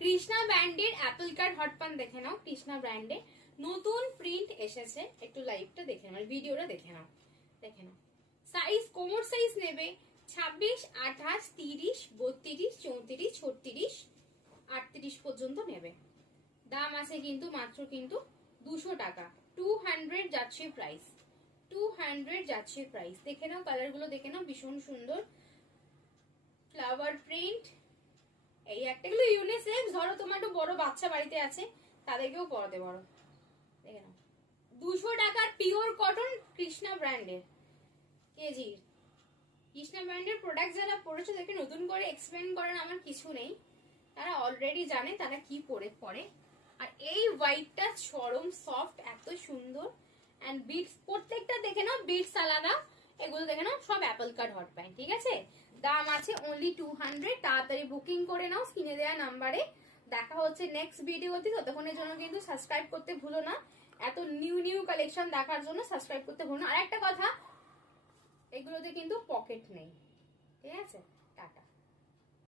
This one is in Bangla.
কৃষ্ণা ব্র্যান্ডের অ্যাপল কাট হট প্যান্ট দেখে নাও। কৃষ্ণা ব্র্যান্ডে নতুন প্রিন্ট এসেছে, একটু লাইভটা দেখে নাও, ভিডিওটা দেখে নাও। দেখে নাও সাইজ, কোমর সাইজ নেবে 26, 28, 30, 32, 34, 36, 38 পর্যন্ত নেবে। দাম আছে কিন্তু মাত্র কিন্তু 200 টাকা, 200 যাচ্ছে প্রাইস, 200 যাচ্ছে প্রাইস। দেখে নাও কালারগুলো, দেখে নাও ভীষণ সুন্দর ফ্লাওয়ার প্রিন্ট। এই একটা গুলো ইউনিসেক্স, ধরো তোমার একটু বড় বাচ্চা বাড়িতে আছে তাদেরকেও পরাতে পারো। দেখে নাও 200 টাকার পিওর কটন কৃষ্ণা ব্র্যান্ডের কেজির। কৃষ্ণা ব্র্যান্ডের প্রোডাক্ট যারা পড়েছে তাদেরকে নতুন করে এক্সপ্লেন করার আমার কিছু নেই, তারা অলরেডি জানে তারা কি পরে। আর এই হোয়াইটটা চরম সফট, এত সুন্দর। এন্ড বিটস প্রত্যেকটা দেখে নাও, বিটস আলাদা, এগুলো দেখে নাও সব অ্যাপল কাট হট প্যান্ট, ঠিক আছে। দাম আছে অনলি 200। তাড়াতাড়ি বুকিং করে নাও স্ক্রিনে দেওয়া নাম্বারে। দেখা হচ্ছে নেক্সট ভিডিওতে, ততক্ষণের জন্য কিন্তু সাবস্ক্রাইব করতে ভুলো না। এত নিউ কালেকশন দেখার জন্য সাবস্ক্রাইব করতে ভুলো না। আর একটা কথা, এগুলোতে কিন্তু পকেট নেই, ঠিক আছে। টাটা।